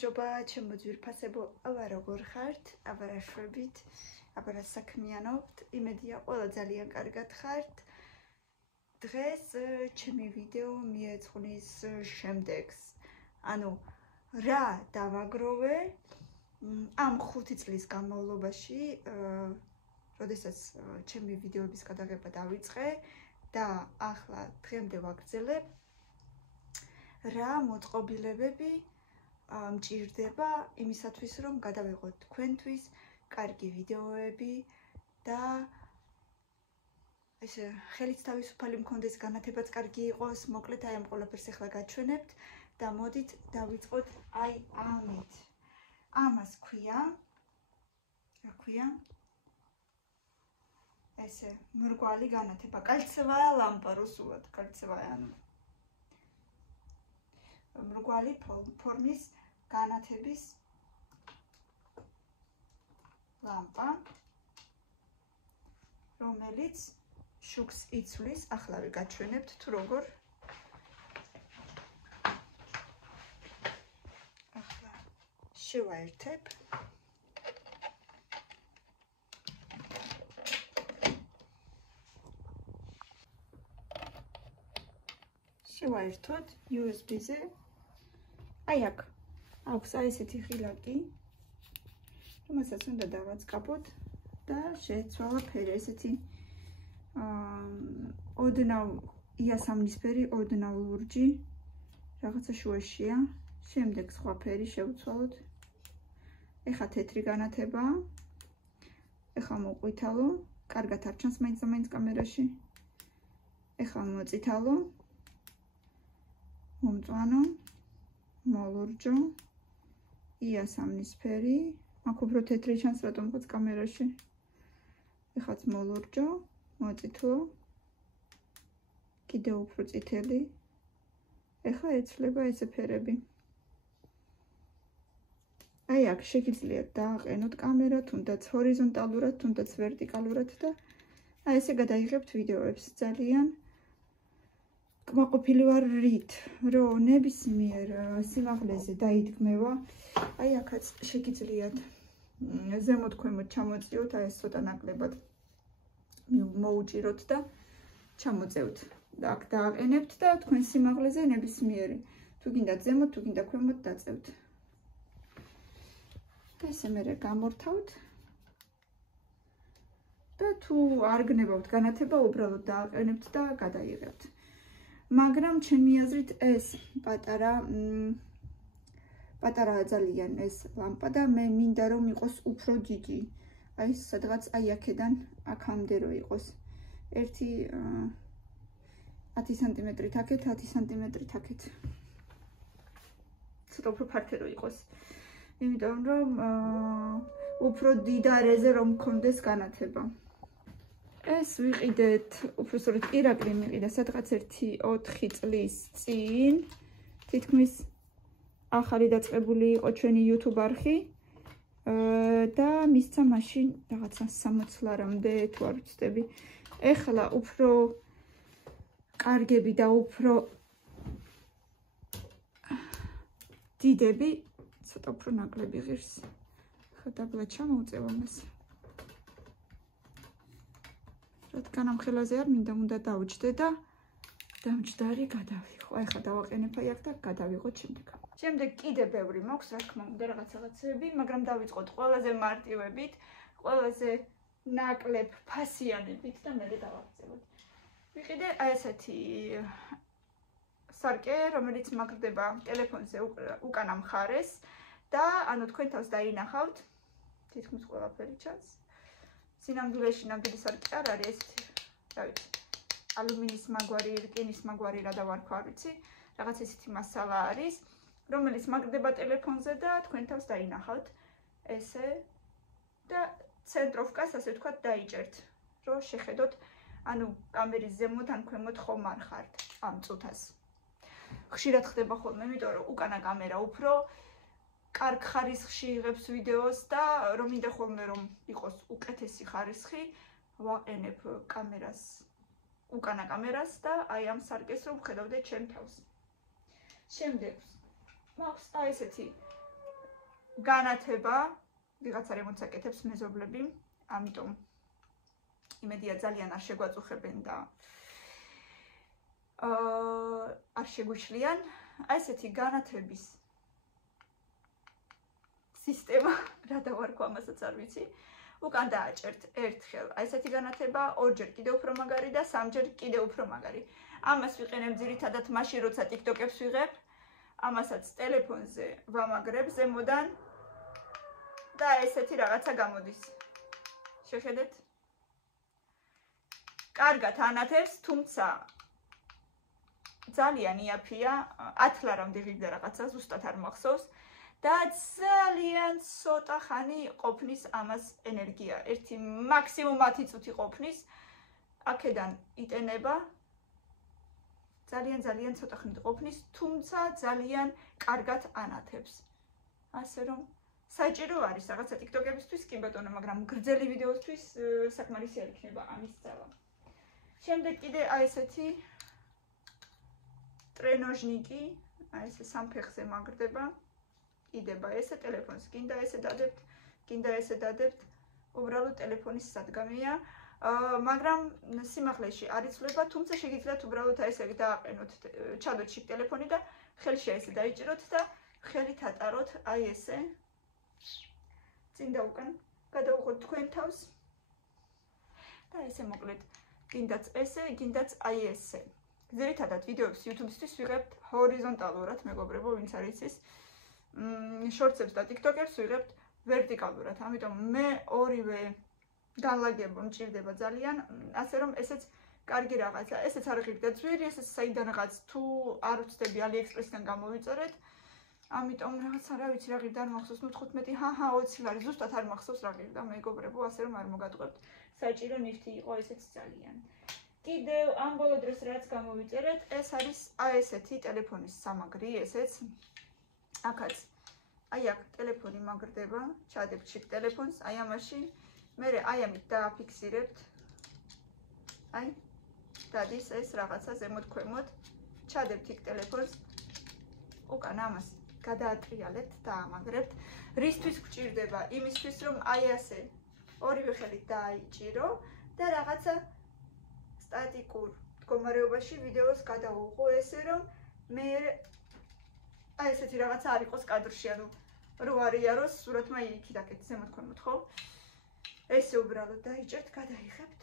გამარჯობა, ჩემო ძვირფასებო, აბა როგორ ხართ? აბა რა შვებით? აბა რა საქმიანობთ? იმედია ყველა ძალიან კარგად ხართ. დღეს ჩემი ვიდეო მიეძღვნის შემდეგს. ანუ რა დავაგროვე ამ 5 წლის განმავლობაში, როდესაც ჩემი ვიდეოების გადაღება დავიწყე და ახლა დღემდე ვაგრძელებ. რა მოწყობილებები მჭირდება იმისათვის, რომ გადავიღოთ თქვენთვის კარგი ვიდეოები და ესე ხელით თავისუფალი მქონდეს, განათებაც კარგი იყოს, მოკლედ აი ამ ყველაფერს ახლა გაჩვენებთ და მოდით დავიწყოთ აი ამით. ამას ქვია, რა ქვია? ესე მრგვალი განათება, კალცევая лампа რუსულად, კალცევая, ანუ მრგვალი ფორმის განათების ლამპა, რომელიც შუქს იცვლის, ახლა ვიგაჩვენებთ თუ როგორ. ახლა შევაერთებ. შევაერთოთ USB-ზე. აი აქ აქვს აი ესეთი ღილაკი, რომელსაც უნდა დავაწყაპოთ და შეეცვალა ფერი, ესეთი ოდნავ იასამნისფერი, ოდნავ ლურჯი, რაღაცა შუაშია. შემდეგ სხვა ფერი შევცვალოთ. ეხა თეთრი განათება, ეხა მოყვითალო, კარგად არ ჩანს მაინც კამერაში. ეხა მოწითალო, მომწვანო, მოლურჯო, იასამნისფერი, აქ უფრო თეთრი ჩანს, რატომღაც კამერაში. ეხაც მოლურჯო, მოწითალო, კიდევ უფრო წითელი. ეხა ეცვლება ესე ფერები. აი აქ შეგიძლიათ დააყენოთ კამერა, თუნდაც ჰორიზონტალურად, თუნდაც ვერტიკალურად და აი ესე გადაიღებთ ვიდეოებს. ძალიან კმაყოფილი ვარ რით, რომ ნებისმიერ სიმაღლეზე დაიდგმევა. აი აქაც შეგიძლიათ ზემოთ ქვემოთ ჩამოწიოთ, აი ეს ცოტა ნაკლებად მოუჭიროთ და ჩამოწევთ. და აქ დააყენებთ და თქვენ სიმაღლეზე ნებისმიერი. თუ გინდათ ზემოთ, თუ გინდა ქვემოთ დაწევთ. და ესე მერე გამორთავთ. და თუ არ გნებავთ განათება, უბრალოდ დააყენებთ და გადაიღებთ. მაგრამ ჩემი აზრით ეს პატარაა ძალიან ეს ლამპა და მე მინდა რომ იყოს უფრო დიდი. აი სადღაც აი აქედან აქამდე რო იყოს. 10 სანტიმეტრით აქეთ, 10 სანტიმეტრით აქეთ. ცოტა უფრო ფართე რო იყოს. იმიტომ რომ უფრო დიდ არეზე რომ მქონდეს განათება. ეს ვიყიდეთ, უფრო სწორედ ირაკლი მიყიდა სადღაც 1-4 წლის წინ. თითქმის ახალი დაწყებული იყო ჩვენი YouTube არხი და მისცა მაშინ რაღაცა 60 ლარამდე თუ არ ვცდები. ეხლა უფრო კარგები და უფრო დიდები, ცოტა უფრო ნაკლები ღირს. ხა დაბლა ჩამოვწევ ამას. რადგან ამ ხელაზე არ მინდა, უნდა დავჭდე და დამჯდარი გადავიღო. აი ხა დავაყენებ აი აქ და გადავიღოთ შემდეგ. შემდეგ კიდე ბევრი მაქვს, რა თქმა უნდა, რაღაცები, მაგრამ დავიწყოთ ყველაზე მარტივებით, ყველაზე ნაკლებ ფასიანებით და მე დავაგრძელოთ. ვიყიდე აი ესეთი სარკე, რომელიც მაგრდება ტელეფონზე უკანა მხარეს და ანუ თქვენ თავს დაინახავთ, თითქმის ყველაფერი ჩანს. სინამდვილეში ნამდვილი სარკე არ არის ესეთი, რა ვიცი, ალუმინის მაგვარი, რკინის მაგვარი, რა დავარქვა, არ ვიცი, რაღაც ესეთი მასალა არის, რომელიც მაგრდება ტელეფონზე და თქვენ თავს დაინახავთ ესე და ცენტროვკას ასე ვთქვათ დაიჭერთ, რომ შეხედოთ, ანუ კამერის ზემოთ ან ქვემოთ ხომ არ ხართ ამ წუთას. ხშირად ხდება ხოლმე, იმიტომ რომ უკანა კამერა უფრო კარგ ხარისხში იღებს ვიდეოს და რომ მინდა ხოლმე რომ იყოს უკეთესი ხარისხი, ვაყენებ კამერას, უკანა კამერას და აი ამ სარკეს რომ ვხედავდე ჩემ თავს. შემდეგ მაქვს აი ესეთი განათება, ვიღაცა რემონტს აკეთებს მეზობლები, ამიტომ იმედია ძალიან არ შეგვაწუხებენ და არ შეგვიშლიან. აი ესეთი განათების სისტემა, რა დავარქვა ამასაც არ ვიცი. უკან დააჭერთ ერთხელ აი ესეთი განათება, ორჯერ კიდევ უფრო მაგარი და სამჯერ კიდევ უფრო მაგარი. ამას ვიყენებ ძირითადად მაშინ, როცა TikTok-ებს ვიღებ, ამასაც ტელეფონზე ვამაგრებ ზემოდან და ესეთი რაღაცა გამოდის. შეხედეთ? კარგად ანათებს, თუმცა ძალიან იაფია, 10 ლარამდე ვიგდა რაღაცა, ზუსტად არ მახსოვს და ძალიან ცოტა ხანი ყოფნის ამას ენერგია. ერთი მაქსიმუმ 10 წუთი ყოფნის, აქედან იტენება ძალიან ცოტა ხნით ყოფნის, თუმცა ძალიან კარგად ანათებს. ასე რომ საჭირო არის რაღაცა TikTok-ებისთვის კი ბატონო, მაგრამ გრძელი ვიდეოსთვის საკმარისი არ იქნება ამის ძალა. შემდეგ კიდე აი ესეთი ტრენოჟნიკი, აი ესე სამფეხზე მაგრდება, იდება ესე ტელეფონს, გინდა ესე დადებთ, გინდა ესე დადებთ, უბრალოდ ტელეფონის სადგამია, მაგრამ სიმაღლეში არ იცვლება, თუმცა შეგიძლიათ უბრალოდ აი ესე დააყენოთ, ჩადოთ შიგ ტელეფონი და ხელში ესე დაიჭიროთ და ხელით ატაროთ აი ესე წინ და უკან გადაუღოთ თქვენ თავს და ესე მოკლედ გინდაც ესე, გინდაც აი ესე. ძირითადად ვიდეოებს YouTube-ისთვის ვიღებთ ჰორიზონტალურად, მეგობრებო, ვინც არ იცის. შორტსებს და TikTok-ებს ვიღებთ ვერტიკალურად. ამიტომ მე ორივე განლაგება მჭირდება ძალიან, ასე რომ ესეც კარგი რაღაცა. ესეც არ ღირდა ძვირი, ესეც საიდანღაც თუ არ ვწდები AliExpress-დან გამოვიწერეთ. ამიტომ რაღაცა რა ვიცი რა ღირდა არ მახსოვს, 15 20 ლარი ზუსტად არ მახსოვს რა ღირდა, მეგობრებო, ასე რომ არ მოგატყუებთ. საჭირო ნივთი იყო ესეც ძალიან. კიდევ ამ ბოლო დროს რაც გამოვიწერეთ, ეს არის აი ესეთი ტელეფონის სამაგრი, ესეც აქაც აი აქ ტელეფონი მაგრდება, ჩადებთ შიგ ტელეფონს, აი ამაში, მერე აი ამით დააფიქსირებთ. აი დადის ეს რაღაცა ზემოთ ქვემოთ, ჩადებთ იქ ტელეფონს, უკან ამას გადაატრიალებთ და ამაგრებთ. რისთვის გვჭირდება? იმისთვის, რომ აი ასე ორივე ხელით დააიჭირო და რაღაცა სტატიკურ მდგომარეობაში ვიდეოს გადავუღო, ესე რომ მე აი ესეთი რაღაცა არ იყოს კადრში, ანუ რო არიაროს სურათმა იქით აკეთეთ ზემოთ ქვემოთ, ხო? ესე უბრალოდ დაიჭერთ, გადაიღებთ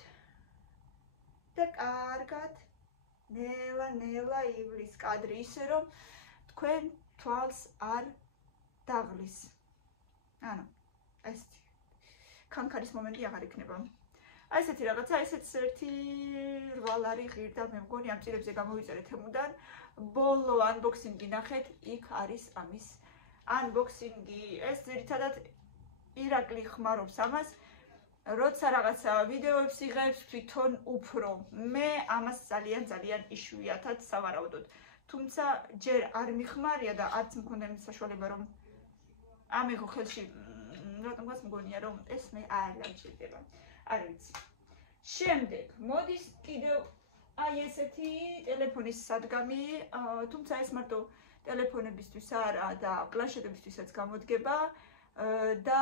და კარგად ნელა ივლის კადრი, ისე რომ თქვენ თვალს არ დაღლის. ანუ ესეთი კანკარის მომენტი აღარ იქნება. აი ესეთი რაღაცა, ესეც ერთი 8 ლარი ღირდა, მე მგონი ამ წირებზე გამოვიწერეთ ემუდან. ბოლო unboxing-ი ნახეთ, იქ არის ამის unboxing-ი. ეს ძირითადად ირაკლი ხმარობს ამას, როცა რაღაცა ვიდეოებს იღებს თვითონ უფრო. მე ამას ძალიან იშვიათად სავარაუდოდ. თუმცა ჯერ არ მიხმარია და არც მქონდა იმის საშუალება, რომ ამიღო ხელში, რატომღაც მგონია, რომ ეს მე არ გამჭირდება. არ ვიცი. შემდეგ მოდის კიდევ აი ესეთი ტელეფონის სადგამი, თუმცა ეს მარტო ტელეფონებისთვის არა და პლანშეტებისთვისაც გამოდგება და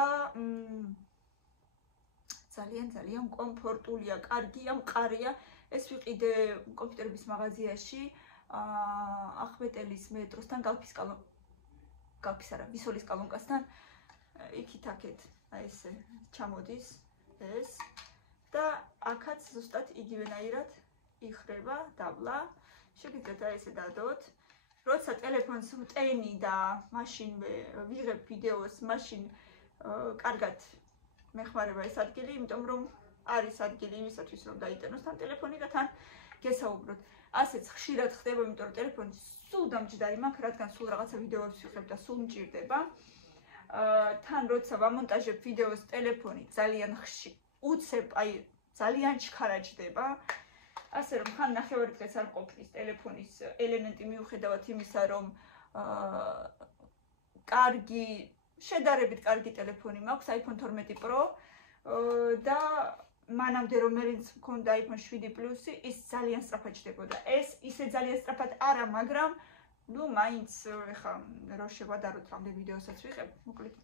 ძალიან კომფორტულია, კარგია, მყარია. ეს ვიყიდე კომპიუტერების მაღაზიაში, ახმეტელის მეტროსთან, გალფის არა, ვისოლის კალონკასთან, იქით აქეთ აი ესე ჩამოდის ეს და აქაც ზუსტად იგივენაირად იხრება დაბლა. შეგიძლიათ აი ესე დადოთ. როცა ტელეფონს ვტენი და მაშინვე ვიღებ ვიდეოს, მაშინ კარგად მეხმარება ეს ადგილი, იმიტომ რომ არის ადგილი იმისათვის, რომ დაიტანოს თან ტელეფონი და თან გესაუბროთ. ასეც ხშირად ხდება, იმიტომ რომ ტელეფონი სულ დამჯდარი მაქვს, რადგან სულ რაღაცა ვიდეოებს ვიღებ და სულ მჭირდება. თან როცა ვამონტაჟებ ვიდეოს, ტელეფონი ძალიან უცებ, აი ძალიან ჩქარა ჯდება. ასე რომ ხან ნახევარი დღეს არ ყოფნის ტელეფონის ელემენტი მიუხედავად იმისა, რომ კარგი, შედარებით კარგი ტელეფონი მაქვს, iPhone 12 Pro და მანამდე რომელიც მქონდა iPhone 7 Plus-ი, ის ძალიან სწრაფად ჯდებოდა. ეს ისე ძალიან სწრაფად არა, მაგრამ ნუ მაინც ეხა რა შევადაროთ, რამდენი ვიდეოსაც ვიღებ, მოკლედ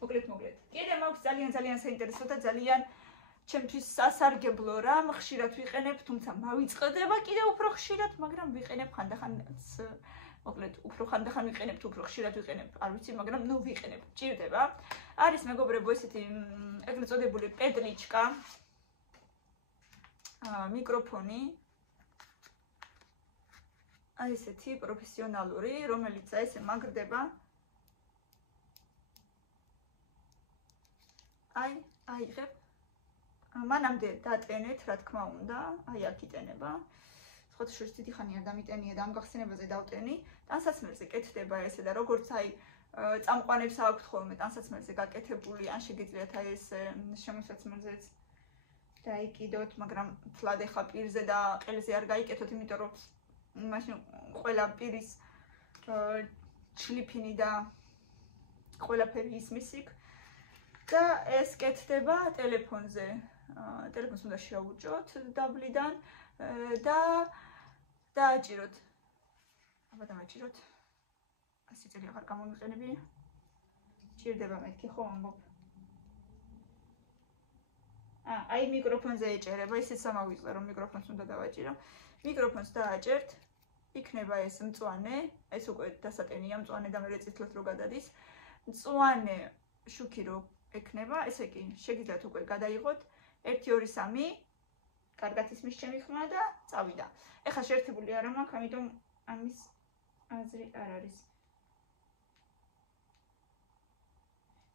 მოკლედ. კიდე მაქვს ძალიან საინტერესო და ძალიან ჩემთვის სასარგებლო რამ ხშირად ვიყენებ, თუმცა მავიწყდება კიდე უფრო ხშირად, მაგრამ ვიყენებ ხანდახანაც, მოკლედ უფრო ხანდახან ვიყენებ, უფრო ხშირად ვიყენებ, არ ვიცი, მაგრამ ნუ ვიყენებ, ჭირდება. არის მეგობრებო ესეთი ეგრეთ წოდებული პეტლიჩკა მიკროფონი აი ესეთი პროფესიონალური, რომელიც ესე მაგრდება. აიღებ. მანამდე დატენეთ, რა თქმა უნდა, აი აქ იტენება. სხვათა შორის დიდი ხანი არ დამიტენია და ამ გახსენებაზე დავტენი. ტანსაცმელზე კეთდება ესე და როგორც აი წამყვანებს აქვთ ხოლმე ტანსაცმელზე გაკეთებული, ან შეგიძლიათ აი ეს შემოსაცმელზეც დაიკიდოთ, მაგრამ თლად ეხა პირზე და ყელზე არ გაიკეთოთ, იმიტომ რომ მაშინ ყველა პირის ჩლიფინი და ყველაფერი ისმის იქ. და ეს კეთდება ტელეფონზე. ტელეფონს უნდა შეაუჭოთ დაბლიდან და დააჭიროთ. აბა დავაჭიროთ. 100 წელი აღარ გამომიყენები. ჭირდება მეთქი ხო ამბობ. აი მიკროფონზე ეჭერება, ისიც ამავიწყე რომ მიკროფონს უნდა დავაჭირო. მიკროფონს დააჭერთ. იქნება ეს მწვანე, ეს უკვე დასატენია მწვანე და მე წითლად რო გადადის. მწვანე შუქი რო ექნება, ესე კი შეგიძლიათ უკვე გადაიღოთ 1 2 3 კარგად ისმის ჩემი ხმა და წავიდა. ეხლა შეერთებული არ მაქვს, ამიტომ ამის აზრი არ არის.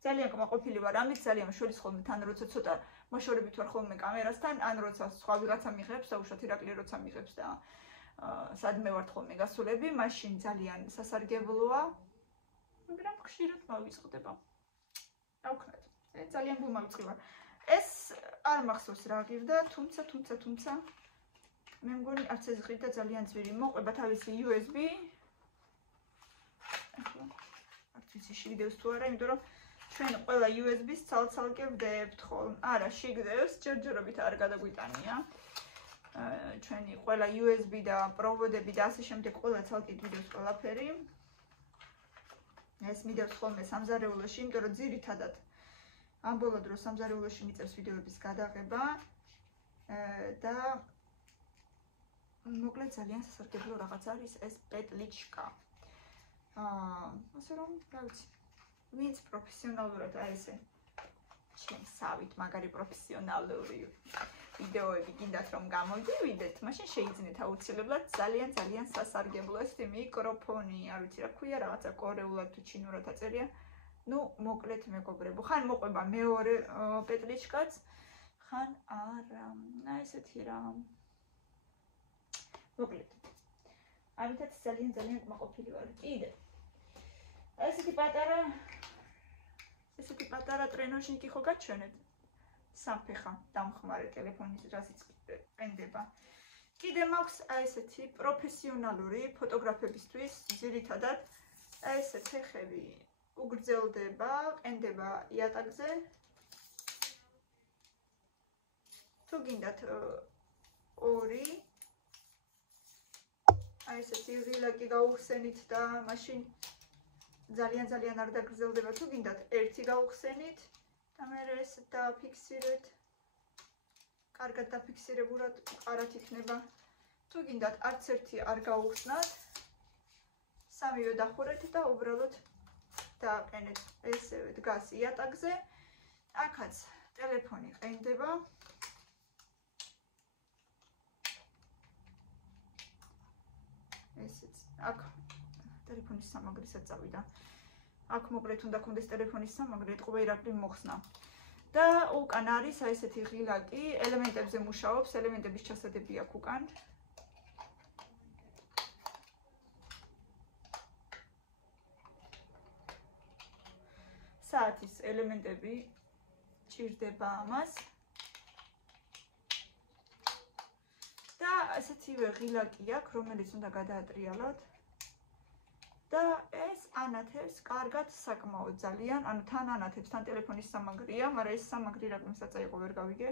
ძალიან კმაყოფილი ვარ ამით, ძალიან შორის ხოლმე თან როცა ცოტა მოშორებით ვარ ხოლმე კამერასთან, ან როცა სხვა ვიღაცა მიღებს, საუბრობთ ირაკლი როცა მიღებს და სადმე ვარ ხოლმე გასულები, მაშინ ძალიან სასარგებლოა. მაგრამ ხშირად მოვიწყდება. დავქნათ. ძალიან ბულმავიწყი ვარ. ეს არ მახსოვს რა ღირდა, თუმცა მე მგონი არც ეს ღირდა ძალიან ძვირი. მოყვება თავისი USB. ახლა არც ვიცი შეგდევს თუ არა, იმიტომ რომ ჩვენ ყველა USB-ს ცალ-ცალკე ვდებთ ხოლმე. არა, შეგდევს, ჯერჯერობით არ გადაგვიტანია. ჩვენი ყველა USB და პროვოდები და ასე შემდეგ ყველა ცალკე ვიდეოს ყველაფერი. ეს მიდევს ხოლმე სამზარეულოში, იმიტომ რომ ძირითადად ამ ბოლო დროს სამზარეულოში მიწერს ვიდეოების გადაღება და მოკლედ ძალიან სასარგებლო რაღაც არის ეს პეტლიჩკა. ასე რომ, რა ვიცი, ვინც პროფესიონალურად აი ესე შემსავით მაგარი პროფესიონალური ვიდეოები გინდათ რომ გამოდივიდეთ, მაშინ შეიძინეთ აუცილებლად ძალიან სასარგებლო ესეთი მიკროფონი, არ ვიცი რა ქვია, რაღაცა კორეულად თუ ჩინურად აწერია. ნუ მოკლედ მეგობრებო, ხან მოყვება მეორე პეტლიჩკაც, ხან არა. აი ესეთი რა. მოკლედ. ამითაც ძალიან კმაყოფილი ვარ. კიდე. ესეთი პატარა ტრენოჟნიკი ხო გაჩვენეთ? სამფეხა დამხმარე ტელეფონის რასაც ყენდება. კიდე მაქვს აი ესეთი პროფესიონალური ფოტოგრაფებისთვის, ძირითადად აი ესე ფეხები უგრძელდება, ყენდება იატაკზე. თუ გინდათ ორი აი ესეთი ღილაკი გაუხსენით და მაშინ ძალიან არ დაგრძელდება. თუ გინდათ ერთი გაუხსენით და მე ეს დაფიქსირეთ. კარგად დაფიქსირებულად ყარად იქნება. თუ გინდათ არც ერთი არ გაუხსნათ, სამივე დახურეთ და უბრალოდ დააყენეთ. ესევე დგას იატაკზე. აქაც ტელეფონი ყენდება. ესეც აქ ტელეფონის სამაგრისაც წავიდა. აქ მოკლედ უნდა კონდეს ტელეფონის სამაგრი, ეთყობა ირაკლი მოხსნა. და უკან არის აი ესეთი ღილაკი, ელემენტებზე მუშაობს, ელემენტების ჩასადები აქვს უკან. საათის ელემენტები ჭირდება ამას. და ესეთივე ღილაკი აქვს, რომელიც უნდა გადაატრიალოთ. და ეს ანათებს კარგად საკმაოდ ძალიან, ანუ თან ანათებს, თან ტელეფონის სამაგრია, მაგრამ ეს სამაგრი რაკმესაც აიღო ვერ გავიგე.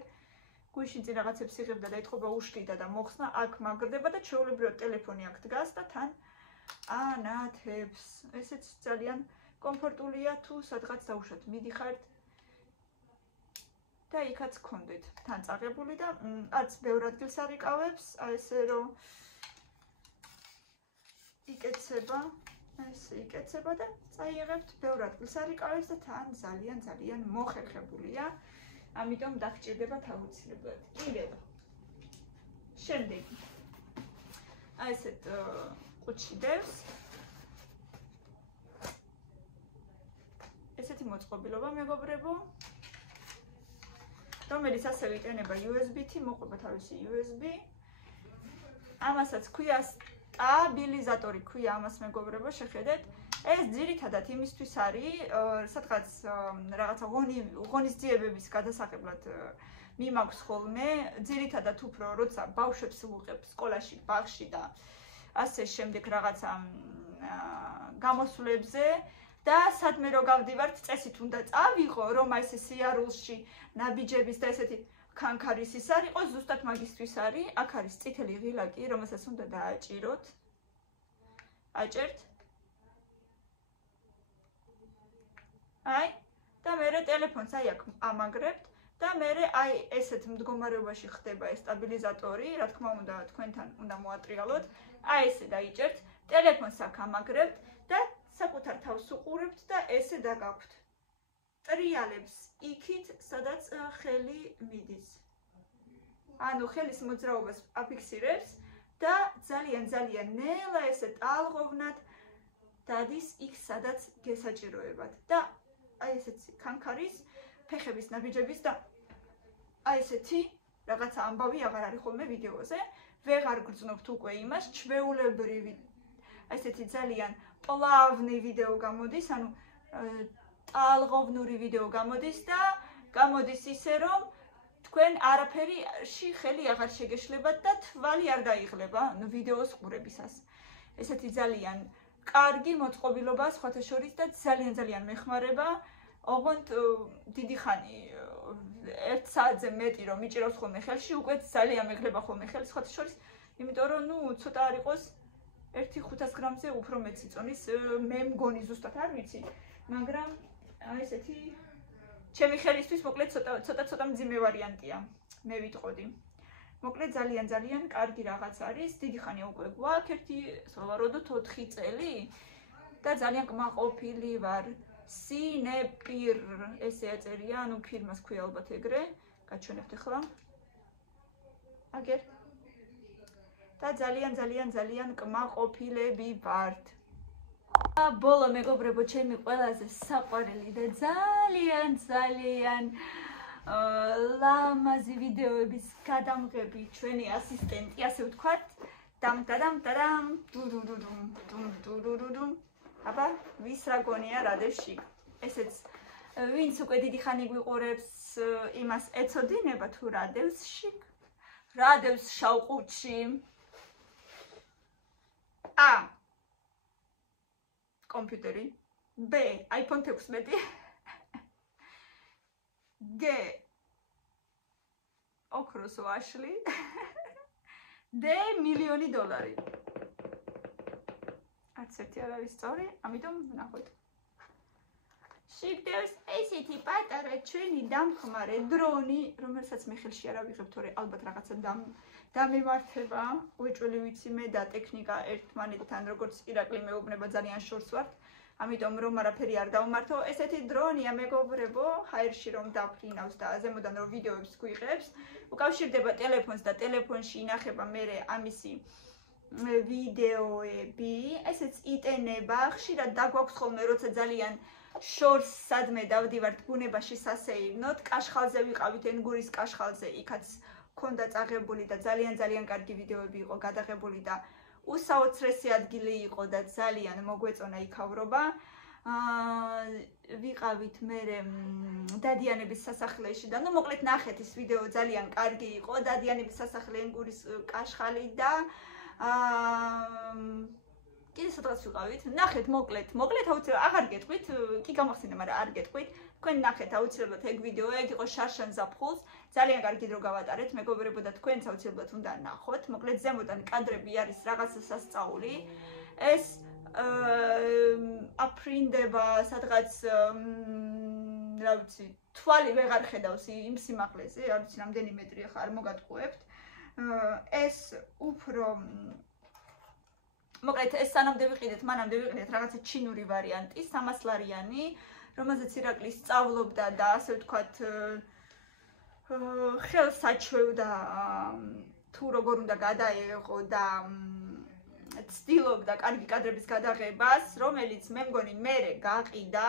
გუშინ წინ რაღაცებს იღებდა და ეთყობა უშლიდა და მოხსნა, აქ მაგრდება და ჩვეულებრივად ტელეფონი აქ დგას და თან ანათებს. ესეც ძალიან კომფორტულია თუ სადღაც დაუშვათ მიდიხართ და იქაც გქონდეთ თან წაღებული და არც ბევრ ადგილს არ იკავებს, აი ესე რომ იკეცება და წაიღებთ, ბევრ ადგილს არ იკავებს და თან ძალიან მოხერხებულია. ამიტომ დაგჭირდებათ აუცილებლად. კიდევ შემდეგი აი ესეთ ყუთში დევს ესეთი მოწყობილობა მეგობრებო, რომელიც ასევე იტანება USB-ით, მოყვება თავისი USB. ამასაც ქვია სტაბილიზატორი, ქვია ამას მეგობრებო, შეხედეთ. ეს ძირითადად იმისთვის არის, სადღაც რაღაცა ღონისძიებების გადასაღებად მიმაქვს ხოლმე, ძირითადად უფრო როცა ბავშვებს ვუყებ სკოლაში, ბაღში და ასე შემდეგ რაღაცა გამოსვლებზე და სადმე რო გავდივართ, წესით უნდა წავიღო, რომ აი ესე სიარულში ნაბიჯების და ესეთი ქანქარის ის არ იყოს, ზუსტად მაგისთვის არის. აქ არის წითელი ღილაკი, რომელსაც უნდა დააჭიროთ. აჭერთ. აი, და მერე ტელეფონს აი აქ ამაგრებთ და მერე აი ესეთ მდგომარეობაში ხდება ეს სტაბილიზატორი, რა თქმა უნდა, თქვენთან უნდა მოატრიალოთ. აი ესე დაიჭერთ, ტელეფონს აქ ამაგრებთ და საკუთარ თავს უყურებთ და ესე დაგაქვთ. ტრიალებს იქით, სადაც ხელი მიდის. ანუ ხელის მოძრაობას აფიქსირებს და ძალიან ნელა ესე ტალღოვნად დადის იქ, სადაც გესაჭიროებათ. და აი ესეთი ქანქარის, ფეხების ნაბიჯების და აი ესეთი რაღაცა ამბავი აღარ არის ხოლმე ვიდეოზე. ვეღარ გრძნობთ უკვე იმას, ჩვეულებრივი აი ესეთი ძალიან პლავნი ვიდეო გამოდის, ანუ ტალღოვნური ვიდეო გამოდის და გამოდის ისე, რომ თქვენ არაფერში ხელი აღარ შეგეშლებათ და თვალი არ გაიღლება ვიდეოს ყურებისას. ესეთი ძალიან კარგი მოწყობილობა სხვათა შორის და ძალიან მეხმარება. ოღონდ დიდი ხანი 1 საათზე მეტი რომ მიჭირავს ხოლმე ხელში, უკვე ძალიან მეგლება ხოლმე ხელი სხვათა შორის, იმიტომ რომ ცოტა არ იყოს 1-500 გრამზე უფრო მეტი წონის, მე მგონი ზუსტად არ ვიცი, მაგრამ აი ესეთი ჩემი ხელისთვის მოკლედ ცოტა მძიმე ვარიანტია, მე ვიტყოდი. მოკლედ ძალიან კარგი რაღაც არის, დიდი ხანი უკვე გვაქვს, ერთი სავარაუდოდ 4 წელი და ძალიან კმაყოფილი ვარ. სინეპირ ესე ეწერია, ანუ ფირმას ქვია ალბათ ეგრე, გაჩვენებთ ახლა. აგერ. და ძალიან კმაყოფილები ვართ. ბოლო მეგობრებო, ჩემი ყველაზე საყვარელი და ძალიან ლამაზი ვიდეოების გადამღები ჩვენი ასისტენტი, ასე ვთქვათ. აბა, ვის რა გონია რადევში. ესეც ვინც უკვე დიდი ხანი გვიყურებს, იმას ეცოდინება თუ რადევში. რადევს შავყუთში. A. კომპიუტერი. B. iPhone 16. G. ოქროს ვაშლი. D. $1,000,000. არც ერთი არ არის სწორი, ამიტომ ვნახოთ. შიგდევს ესეთი პატარა ჩვენი დამხმარე დრონი, რომელსაც მე ხელში არ ავიღებ, თორე ალბათ რაღაცა დამემართება, უეჭველი ვიცი მე და ტექნიკა ერთმანეთთან როგორც ირაკლი მეუბნება ძალიან შორს ვართ, ამიტომ რომ არაფერი არ დავმართო, ესეთი დრონია მეგობრებო, ჰაერში რომ დაფრინავს და ზემოდან რომ ვიდეოებს გვიღებს, უკავშირდება ტელეფონს და ტელეფონში ინახება მერე ამისი ვიდეოები, ესეც იტენება, ხშირად დაგვაქვს ხოლმე, როცა ძალიან შორს სადმე დავდივართ ბუნებაში სასეირნოდ, კაშხალზე ვიყავით, ენგურის კაშხალზე, იქაც ქონდა წაღებული და ძალიან კარგი ვიდეოები იყო გადაღებული და უსაოცრესი ადგილი იყო და ძალიან მოგვეწონა იქავრობა. ვიყავით მერე დადიანების სასახლეში და მოკლედ ნახეთ ის ვიდეო ძალიან კარგი იყო, დადიანების სასახლე, ენგურის კაშხალი და კიდე სადღაც ვიყავით, ნახეთ მოკლედ აუცილებლად აღარ გეტყვით, კი გამახსენე, მაგრამ არ გეტყვით. თქვენ ნახეთ აუცილებლად ეგ ვიდეო, ეგ იყო შარშან ზაფხულს, ძალიან კარგი დრო გავატარეთ, მეგობრებო და თქვენც აუცილებლად უნდა ნახოთ. მოკლედ ზემოდან კადრები არის რაღაცა სასწაული. ეს აფრინდება სადღაც რა ვიცი თვალი ვეღარ ხედავს იმ სიმაღლეზე, არ ვიცი რამდენი მეტრი ხარ არ მოგატყუებთ. ეს უფრო მოკლედ ეს სანამდე ვიყიდეთ, მანამდე ვიყიდეთ რაღაცა ჩინური ვარიანტი, 300 ლარიანი, რომელზეც ირაკლი სწავლობდა და ასე ვთქვათ ხელს აჩვევდა თუ როგორ უნდა გადაეღო და ცდილობდა კარგი კადრების გადაღებას, რომელიც მე მგონი მერე გაყიდა.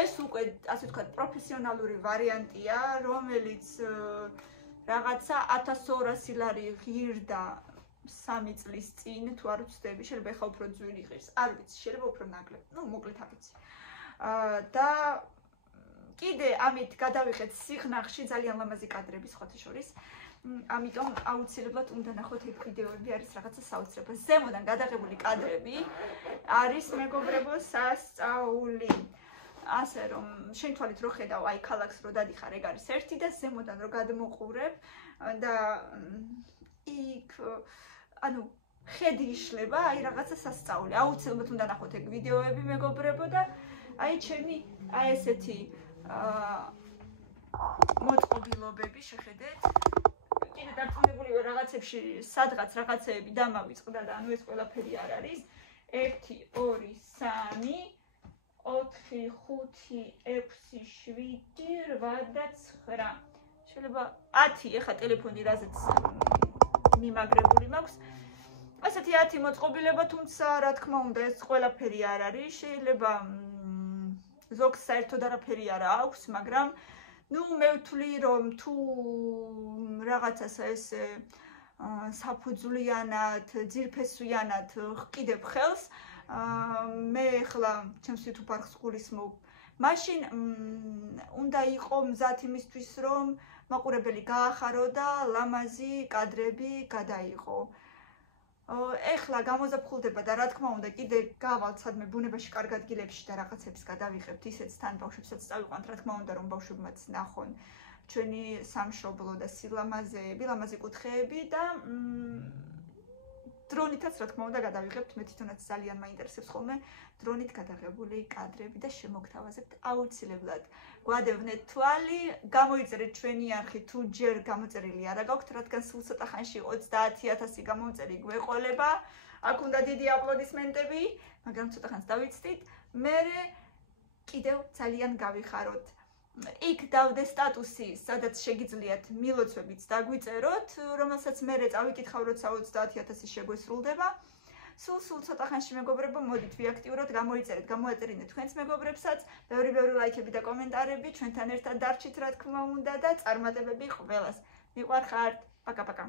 ეს უკვე ასე ვთქვათ პროფესიონალური ვარიანტია, რომელიც რაღაცა 1200 ლარი ღირდა 3 წლის წინ, თუ არ ვცდები, შეიძლება ეხლა უფრო ძვირი ღირს. არ ვიცი, შეიძლება უფრო ნაკლებ. ნუ მოკლედ არ ვიცი. და კიდე ამით გადავიღეთ სიღნაღში ძალიან ლამაზი კადრები სხვათა შორის. ამიტომ აუცილებლად უნდა ნახოთ ეს ვიდეოები, არის რაღაცა საოცრება. ზემოდან გადაღებული კადრები არის მეგობრებო სასწაული. ასე რომ შენ თვალით რო ხედავ, აი ქალაქს რო დადიხარ, ეგ არის ერთი და ზემოდან რო გადმოყურებ და იქ ანუ ხედი იშლება, აი რაღაცა სასწაული. აუცილებლად უნდა ნახოთ ეგ ვიდეოები მეგობრებო და აი ჩემი აი ესეთი მოწყობილობები შეხედეთ. კიდე დარწმუნებული ვარ რაღაცებში სადღაც რაღაცეები დამავიწყდა და ანუ ეს ყველაფერი არ არის. 1 2 3 4 5 6 7 8 და 9. შეიძლება 10 ეხა ტელეფონი რაზეც მიმაგრებული მაქვს. ასეთი 10 მოწყობილება, თუმცა რა თქმა უნდა ეს ყველაფერი არ არის. შეიძლება ზოგს საერთოდ არაფერი არ აქვს, მაგრამ ნუ მე ვთვლი რომ თუ რაღაცას ესე საფუძვლიანად, ძირფესვიანად ყიდებ ხელს, მე ახლა ჩემს YouTube არხს გულისხმობ. მაშინ უნდა იყო მზად იმისთვის, რომ მაყურებელი გაახარო და ლამაზი კადრები გადაიღო. ეხლა გამოზაფხულდება და რა თქმა უნდა კიდე გავალთ სადმე ბუნებაში კარგ ადგილებში და რაღაცებს გადავიღებთ ისეც თან ბავშვებსაც წავიყვანთ, რა თქმა უნდა რომ ბავშვებმაც ნახონ ჩვენი სამშობლო და სილამაზეები, ლამაზი კუთხეები და დრონითაც რა თქმა უნდა გადავიღებთ, მე თვითონაც ძალიან მაინტერესებს ხოლმე დრონით გადაღებული კადრები და შემოგთავაზებთ აუცილებლად. გვადევნეთ თვალი, გამოიწერეთ ჩვენი არხი თუ ჯერ გამოწერილი არა გაქვთ, რადგან სულ ცოტა ხანში 30,000 გამომწერი გვეყოლება. აქ უნდა დიდი აპლოდისმენტები, მაგრამ ცოტა ხანს დავიცდით. მერე კიდევ ძალიან გავიხაროთ. იქ დავდე სტატუსი, სადაც შეგიძლიათ მილოცვებიც დაგვიწეროთ, რომელსაც მერე წავიკითხავ, როცა 30,000 შეგვესრულდება. სულ ცოტა ხანში მეგობრებო, მოდით ვიაქტიუროთ, გამოიწერეთ, გამოაწერინეთ თქვენს მეგობრებსაც, ბევრი ლაიქები და კომენტარები, ჩვენთან ერთად დარჩით რა თქმა უნდა და წარმატებები ყველას. მიყვარხართ. პაკა-პაკა.